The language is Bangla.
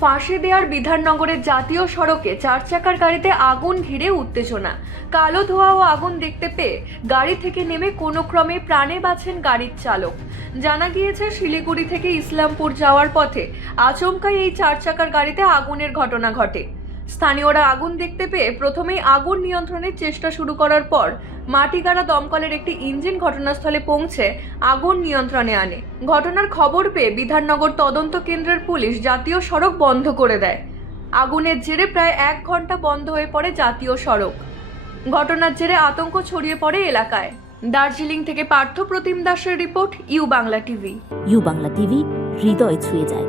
ফাঁসি দেওয়ার বিধাননগরের জাতীয় সড়কে চার চাকার গাড়িতে আগুন ঘিরে উত্তেজনা। কালো ধোয়া ও আগুন দেখতে পেয়ে গাড়ি থেকে নেমে কোনো ক্রমে প্রাণে বাঁচেন গাড়ির চালক। জানা গিয়েছে, শিলিগুড়ি থেকে ইসলামপুর যাওয়ার পথে আচমকাই এই চার চাকার গাড়িতে আগুনের ঘটনা ঘটে। স্থানীয়রা আগুন দেখতে পেয়ে প্রথমেই আগুন নিয়ন্ত্রণের চেষ্টা শুরু করার পর মাটিগাড়া দমকলের একটি ইঞ্জিন ঘটনাস্থলে পৌঁছে আগুন নিয়ন্ত্রণে আনে। ঘটনার খবর পেয়ে বিধাননগর তদন্ত কেন্দ্রের পুলিশ জাতীয় সড়ক বন্ধ করে দেয়। আগুনের জেরে প্রায় এক ঘণ্টা বন্ধ হয়ে পড়ে জাতীয় সড়ক। ঘটনার জেরে আতঙ্ক ছড়িয়ে পড়ে এলাকায়। দার্জিলিং থেকে পার্থ প্রতিম দাসের report U Bangla TV. U Bangla TV, হৃদয় ছুঁয়ে যায়।